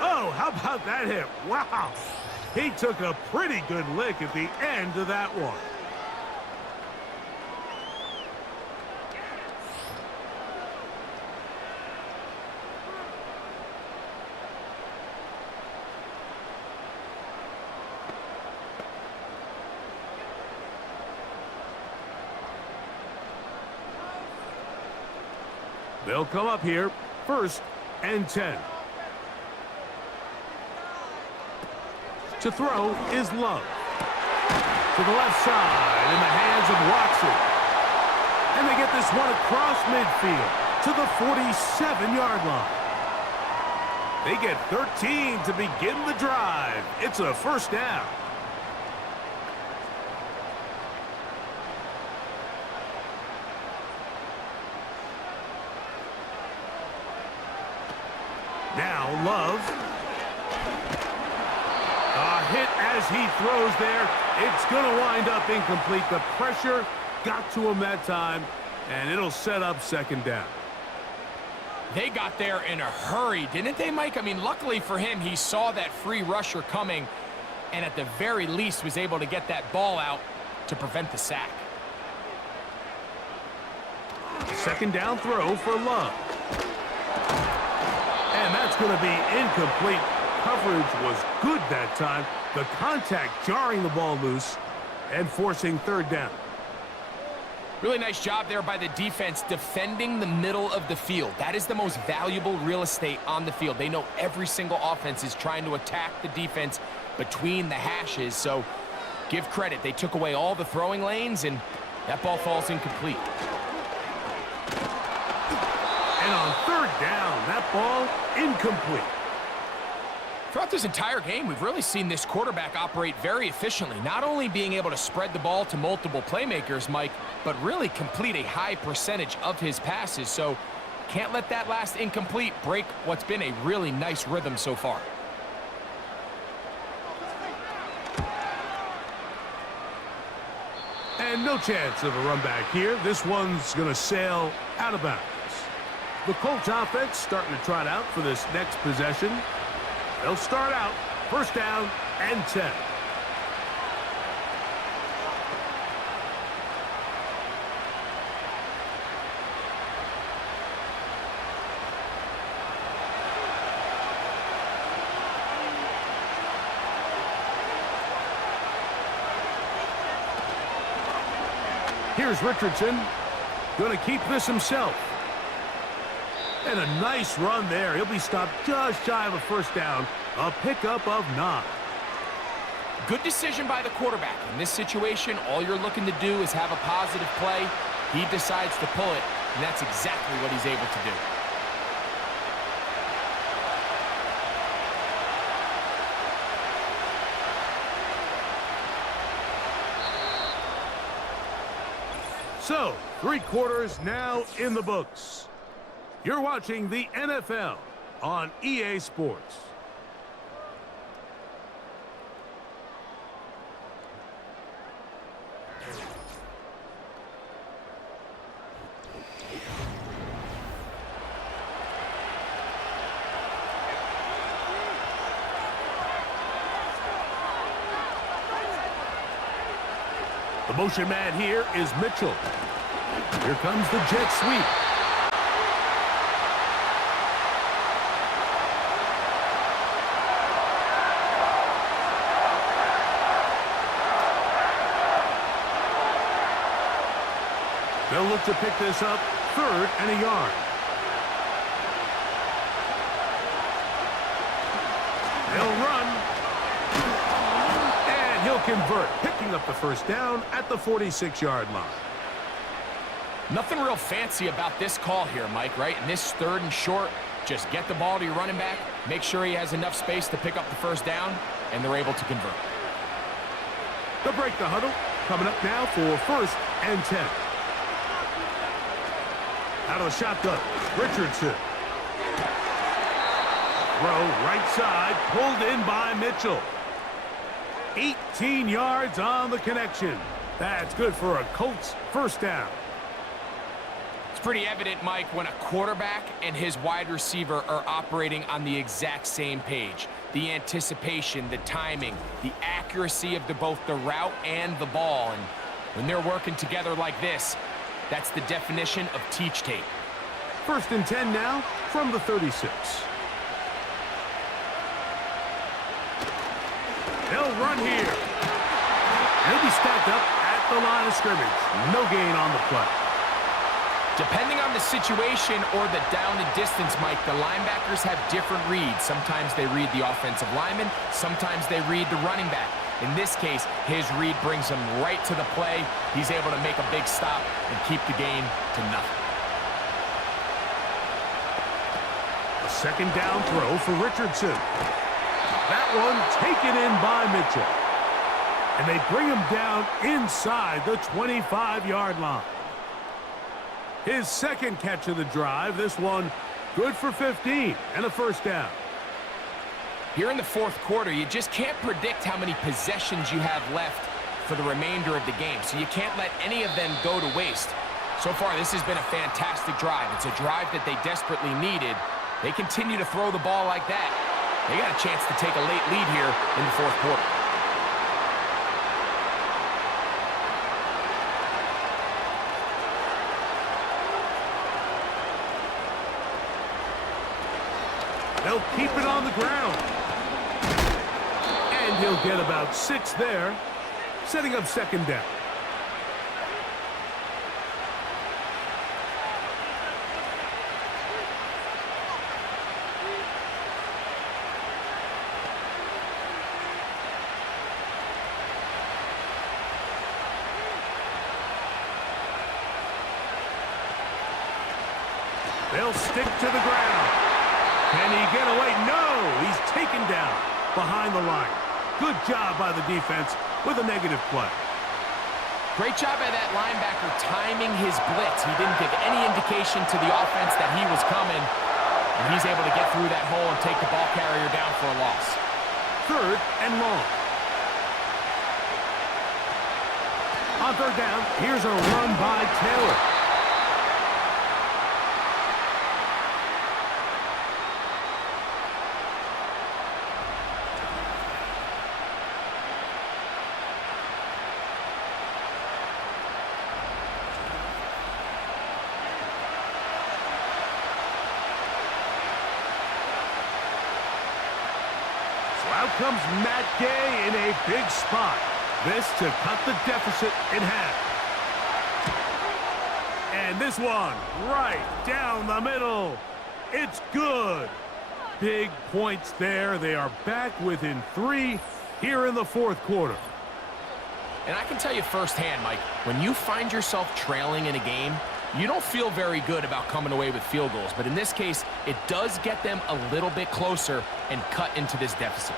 Oh, how about that hit? Wow. He took a pretty good lick at the end of that one. They'll come up here, 1st and 10. To throw is Love. To the left side in the hands of Watson. And they get this one across midfield to the 47-yard line. They get 13 to begin the drive. It's a 1st down. Now Love. A hit as he throws there. It's going to wind up incomplete. The pressure got to him that time, and it'll set up 2nd down. They got there in a hurry, didn't they, Mike? I mean, luckily for him, he saw that free rusher coming, and at the very least was able to get that ball out to prevent the sack. Second down throw for Love. And that's going to be incomplete. Coverage was good that time. The contact jarring the ball loose and forcing third down. Really nice job there by the defense defending the middle of the field. That is the most valuable real estate on the field. They know every single offense is trying to attack the defense between the hashes, so give credit. They took away all the throwing lanes, and that ball falls incomplete. And on third down, that ball incomplete. Throughout this entire game, we've really seen this quarterback operate very efficiently, not only being able to spread the ball to multiple playmakers, Mike, but really complete a high percentage of his passes. So can't let that last incomplete break what's been a really nice rhythm so far. And no chance of a run back here. This one's going to sail out of bounds. The Colts offense starting to trot out for this next possession. They'll start out first down and 10. Here's Richardson. Going to keep this himself. And a nice run there. He'll be stopped just shy of a first down. A pickup of 9. Good decision by the quarterback. In this situation, all you're looking to do is have a positive play. He decides to pull it, and that's exactly what he's able to do. So, 3 quarters now in the books. You're watching the NFL on EA Sports. The motion man here is Mitchell. Here comes the jet sweep. They'll look to pick this up, 3rd and a yard. They'll run. And he'll convert, picking up the first down at the 46-yard line. Nothing real fancy about this call here, Mike, right? In this 3rd and short, just get the ball to your running back, make sure he has enough space to pick up the first down, and they're able to convert. They'll break the huddle. Coming up now for 1st and 10. Out of the shotgun, Richardson. Throw right side, pulled in by Mitchell. 18 yards on the connection. That's good for a Colts first down. It's pretty evident, Mike, when a quarterback and his wide receiver are operating on the exact same page. The anticipation, the timing, the accuracy of both the route and the ball. And when they're working together like this, that's the definition of teach tape. 1st and 10 now from the 36. They'll run here. They'll be stacked up at the line of scrimmage. No gain on the play. Depending on the situation or the down and distance, Mike, the linebackers have different reads. Sometimes they read the offensive lineman. Sometimes they read the running back. In this case, his read brings him right to the play. He's able to make a big stop and keep the gain to nothing. A 2nd down throw for Richardson. That one taken in by Mitchell. And they bring him down inside the 25-yard line. His 2nd catch of the drive. This one good for 15 and a first down. Here in the 4th quarter, you just can't predict how many possessions you have left for the remainder of the game, so you can't let any of them go to waste. So far, this has been a fantastic drive. It's a drive that they desperately needed. They continue to throw the ball like that. They got a chance to take a late lead here in the 4th quarter. They'll keep it on the ground. And he'll get about 6 there, setting up second down. They'll stick to the ground. Can he get away? No! He's taken down behind the line. Good job by the defense with a negative play. Great job by that linebacker timing his blitz. He didn't give any indication to the offense that he was coming, and he's able to get through that hole and take the ball carrier down for a loss. 3rd and long. On 3rd down, here's a run by Taylor. Out comes Matt Gay in a big spot. This to cut the deficit in half. And this one right down the middle. It's good. Big points there. They are back within 3 here in the 4th quarter. And I can tell you firsthand, Mike, when you find yourself trailing in a game, you don't feel very good about coming away with field goals. But in this case, it does get them a little bit closer and cut into this deficit.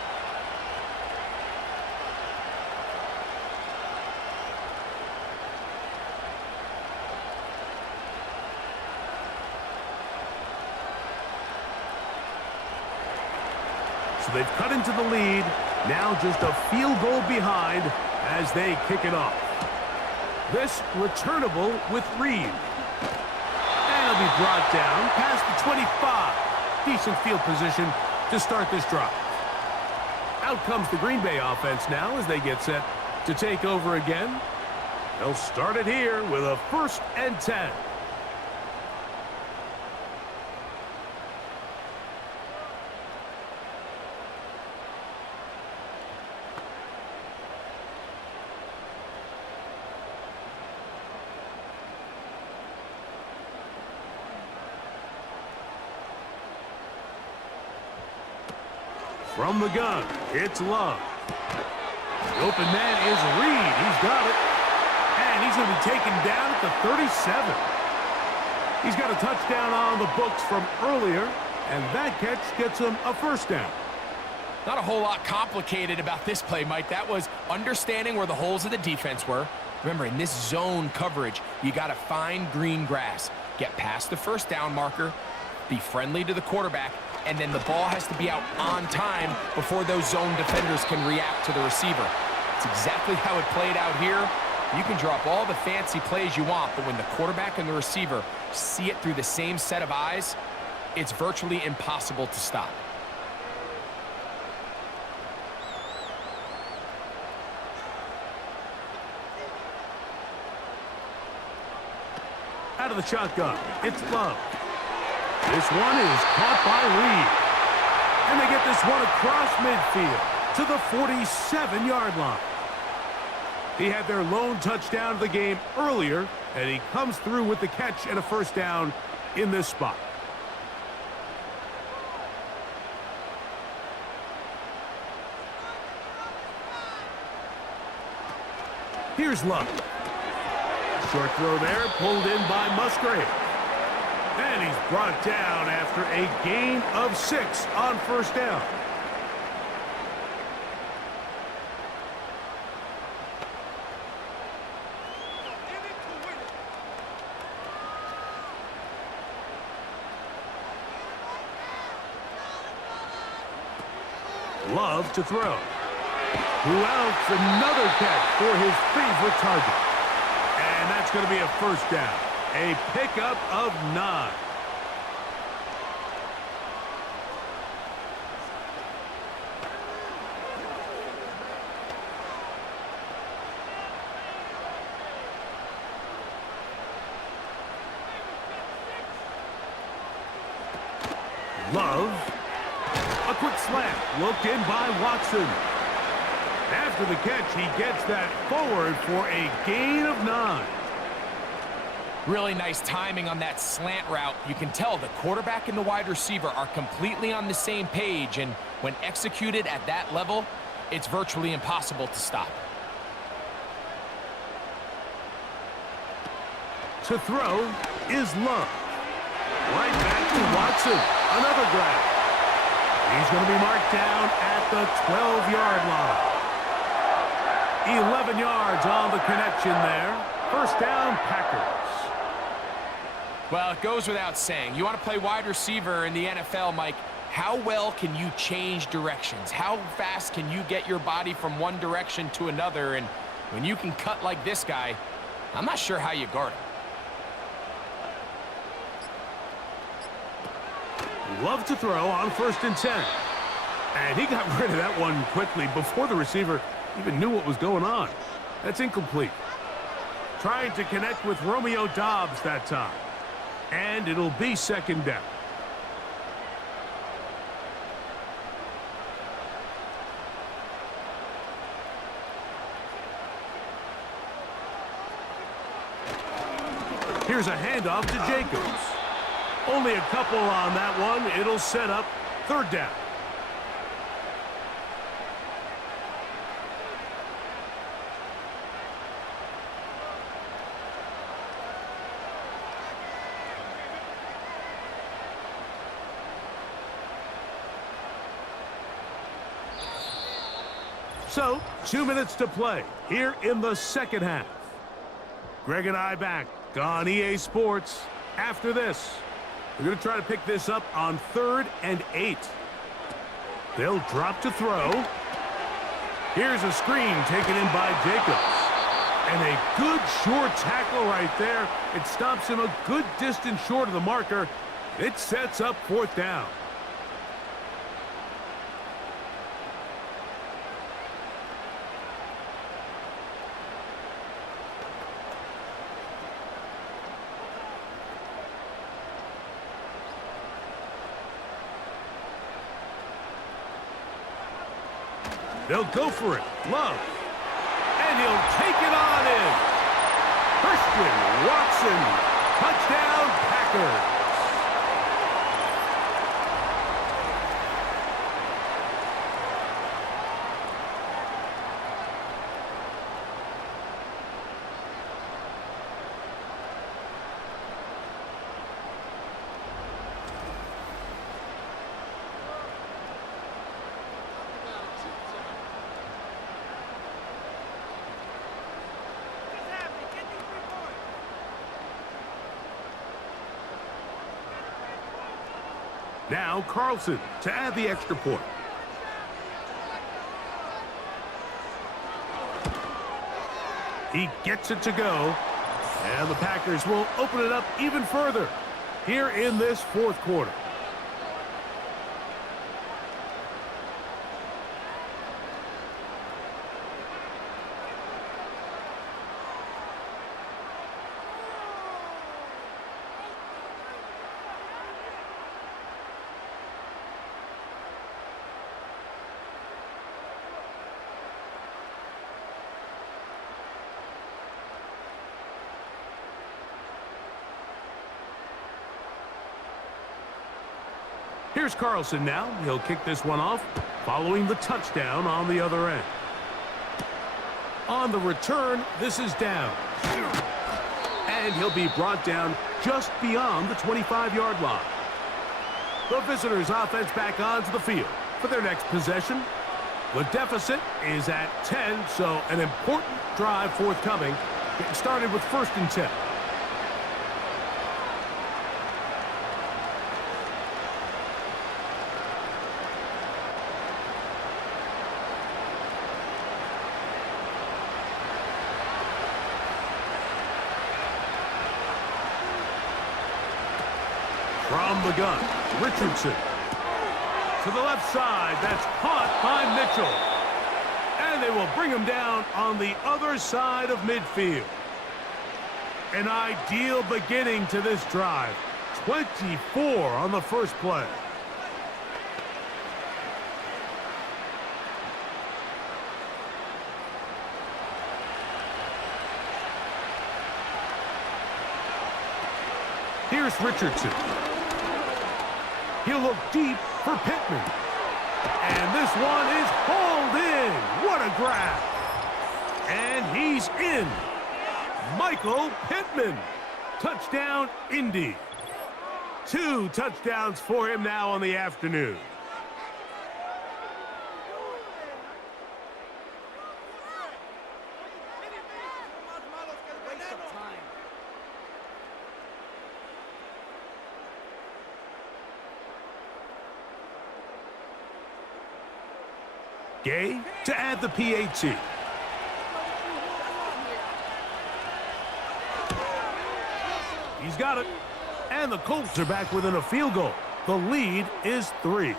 So they've cut into the lead. Now just a field goal behind as they kick it off. This returnable with Reed. And it'll be brought down past the 25. Decent field position to start this drive. Out comes the Green Bay offense now as they get set to take over again. They'll start it here with a 1st and 10. From the gun, it's Love. The open man is Reed. He's got it. And he's going to be taken down at the 37. He's got a touchdown on the books from earlier, and that catch gets him a 1st down. Not a whole lot complicated about this play, Mike. That was understanding where the holes of the defense were. Remember, in this zone coverage, you got to find green grass. Get past the 1st down marker, be friendly to the quarterback, and then the ball has to be out on time before those zone defenders can react to the receiver. It's exactly how it played out here. You can drop all the fancy plays you want, but when the quarterback and the receiver see it through the same set of eyes, it's virtually impossible to stop. Out of the shotgun, it's Love. This one is caught by Reed. And they get this one across midfield to the 47-yard line. He had their lone touchdown of the game earlier, and he comes through with the catch and a 1st down in this spot. Here's Love. Short throw there, pulled in by Musgrave. And he's brought down after a gain of 6 on 1st down. Love to throw. Who else? Another catch for his favorite target. And that's going to be a 1st down. A pickup of 9. Love A quick slant, looked in by Watson. After the catch, he gets that forward for a gain of 9. Really nice timing on that slant route. You can tell the quarterback and the wide receiver are completely on the same page, and when executed at that level, it's virtually impossible to stop. To throw is Love. Right back to Watson. Another grab. He's going to be marked down at the 12-yard line. 11 yards on the connection there. First down, Packers. Well, it goes without saying. You want to play wide receiver in the NFL, Mike. How well can you change directions? How fast can you get your body from one direction to another? And when you can cut like this guy, I'm not sure how you guard him. Love to throw on 1st and 10. And he got rid of that one quickly before the receiver even knew what was going on. That's incomplete. Trying to connect with Romeo Doubs that time. And it'll be 2nd down. Here's a handoff to Jacobs. Only a couple on that one. It'll set up 3rd down. So, 2 minutes to play here in the 2nd half. Greg and I back on EA Sports after this. We're going to try to pick this up on 3rd and 8. They'll drop to throw. Here's a screen taken in by Jacobs. And a good short tackle right there. It stops him a good distance short of the marker. It sets up 4th down. They'll go for it. Love. And he'll take it on in. Christian Watson. Touchdown, Packers. Now Carlson to add the extra point. He gets it to go. And the Packers will open it up even further here in this 4th quarter. Here's Carlson now. He'll kick this one off, following the touchdown on the other end. On the return, this is down. And he'll be brought down just beyond the 25-yard line. The visitors' offense back onto the field for their next possession. The deficit is at 10, so an important drive forthcoming. Getting started with 1st and 10. From the gun, Richardson. To the left side, that's caught by Mitchell. And they will bring him down on the other side of midfield. An ideal beginning to this drive. 24 on the first play. Here's Richardson. He'll look deep for Pittman. And this one is hauled in. What a grab. And he's in. Michael Pittman. Touchdown, Indy. 2 touchdowns for him now on the afternoon. Gay to add the PAT. He's got it. And the Colts are back within a field goal. The lead is 3.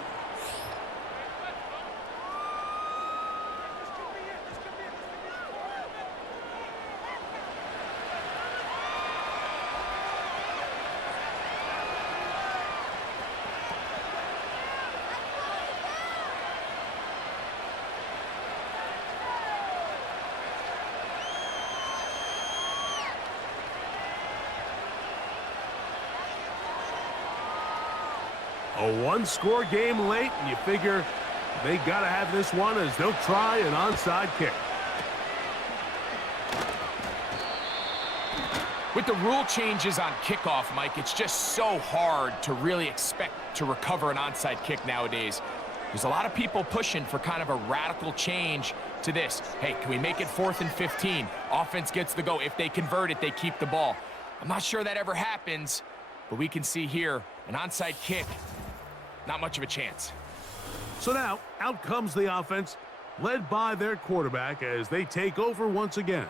A one-score game late, and you figure they got to have this one as they'll try an onside kick. With the rule changes on kickoff, Mike, it's just so hard to really expect to recover an onside kick nowadays. There's a lot of people pushing for kind of a radical change to this. Hey, can we make it 4th and 15? Offense gets the go. If they convert it, they keep the ball. I'm not sure that ever happens, but we can see here an onside kick. Not much of a chance. So now, out comes the offense, led by their quarterback as they take over once again.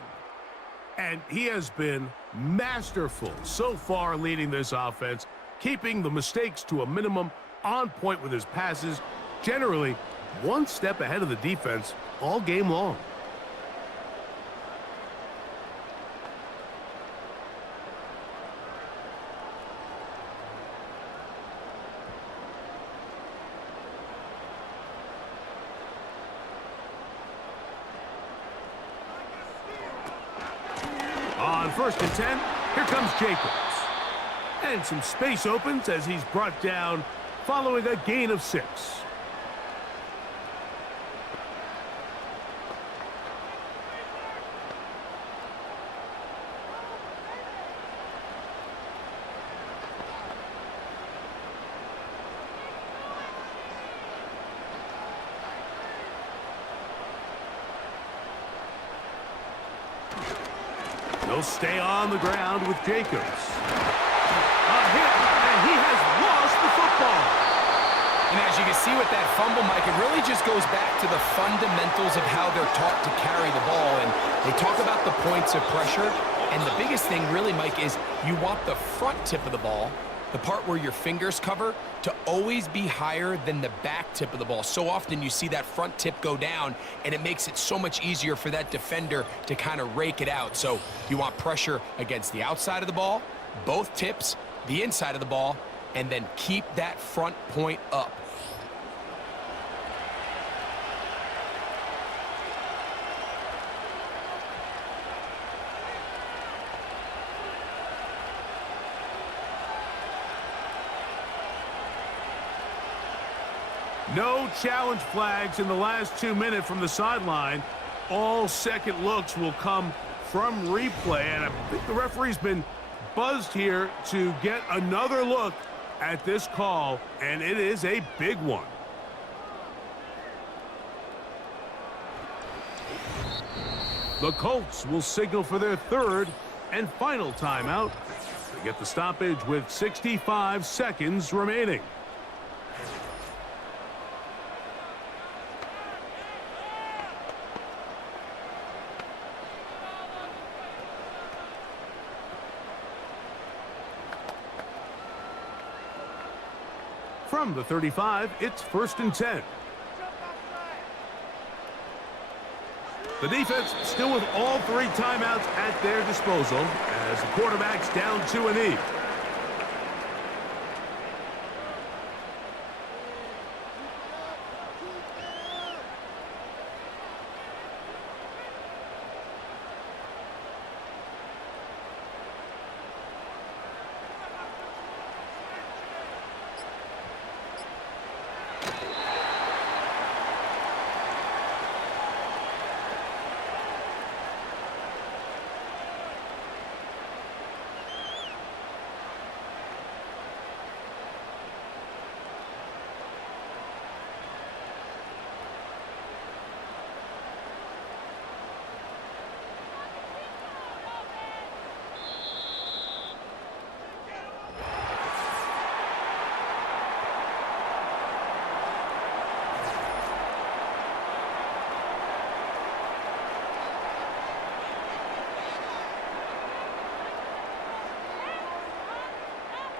And he has been masterful so far leading this offense, keeping the mistakes to a minimum, on point with his passes, generally one step ahead of the defense all game long. On 1st and 10, here comes Jacobs. And some space opens as he's brought down following a gain of 6. They'll stay on the ground with Jacobs. A hit, and he has lost the football. And as you can see with that fumble, Mike, it really just goes back to the fundamentals of how they're taught to carry the ball. And they talk about the points of pressure. And the biggest thing really, Mike, is you want the front tip of the ball, the part where your fingers cover, to always be higher than the back tip of the ball. So often you see that front tip go down, and it makes it so much easier for that defender to kind of rake it out. So you want pressure against the outside of the ball, both tips, the inside of the ball, and then keep that front point up. No challenge flags in the last 2 minutes from the sideline. All second looks will come from replay, and I think the referee's been buzzed here to get another look at this call, and it is a big one. The Colts will signal for their 3rd and final timeout. They get the stoppage with 65 seconds remaining. From the 35, it's 1st and 10. The defense still with all 3 timeouts at their disposal as the quarterback's down to a knee.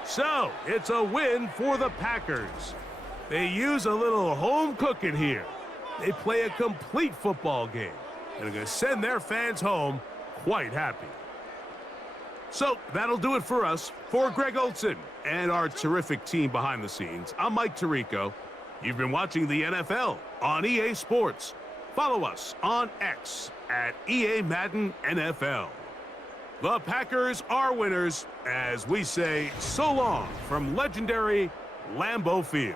So, it's a win for the Packers. They use a little home cooking here. They play a complete football game and are going to send their fans home quite happy. So, that'll do it for us. For Greg Olson and our terrific team behind the scenes, I'm Mike Tirico. You've been watching the NFL on EA Sports. Follow us on X at EA Madden NFL. The Packers are winners as we say so long from legendary Lambeau Field.